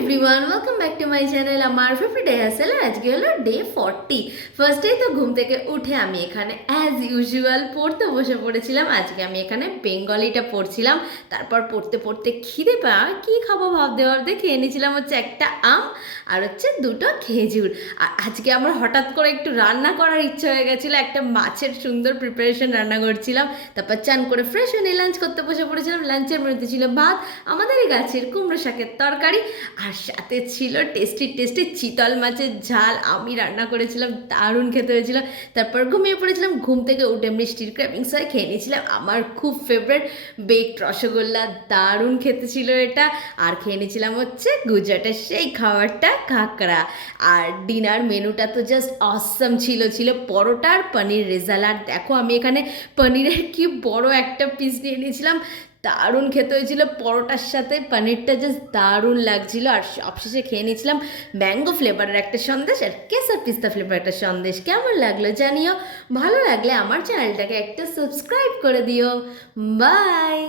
Everyone, welcome back to my channel. আমার favourite day hassle আর আজকে হলো ডে 40। ফার্স্টেই তো ঘুম থেকে উঠে আমি এখানে অ্যাজ ইউজুয়াল পড়তে বসে পড়েছিলাম। আজকে আমি এখানে বেঙ্গলিটা পড়ছিলাম। তারপর পড়তে পড়তে খিদে পাওয়া কী খাবো ভাবতে ভাবতে খেয়ে নিয়েছিলাম হচ্ছে একটা আম আর হচ্ছে দুটো খেজুর। আর আজকে আমার হঠাৎ করে একটু রান্না করার ইচ্ছা হয়ে গেছিলো, একটা মাছের সুন্দর প্রিপারেশন রান্না করছিলাম। তারপর চান করে ফ্রেশ হয়ে লাঞ্চ করতে বসে পড়েছিলাম। লাঞ্চের মেনুতে ছিল ভাত, আমাদেরই গাছের কুমড়ো শাকের তরকারি, আর সাথে ছিল টেস্টি টেস্টি চিতল মাছের ঝাল। আমি রান্না করেছিলাম, দারুণ খেতে হয়েছিল। তারপর ঘুমিয়ে পড়েছিলাম। ঘুম থেকে উঠে মিষ্টির ক্র্যাভিংস হয়ে খেয়ে নিয়েছিলাম আমার খুব ফেভারিট বেকড রসগোল্লা, দারুণ খেতে ছিল এটা। আর খেয়ে নিয়েছিলাম হচ্ছে গুজরাটের সেই খাবারটা কাঁকড়া। আর ডিনার মেনুটা তো জাস্ট অসম ছিল পরোটা আর পনির রেজালা। আর দেখো আমি এখানে পনিরের কি বড় একটা পিস নিয়ে নিয়েছিলাম, দারুণ খেতে হয়েছিল। পরোটার সাথে পনিরটা জাস্ট দারুণ লাগছিল। আর সবশেষে খেয়ে নিয়েছিলাম ম্যাঙ্গো ফ্লেভারের একটা সন্দেশ আর কেসার পিস্তা ফ্লেভারের একটা সন্দেশ। কেমন লাগলো জানিও, ভালো লাগলে আমার চ্যানেলটাকে একটা সাবস্ক্রাইব করে দিও। বাই।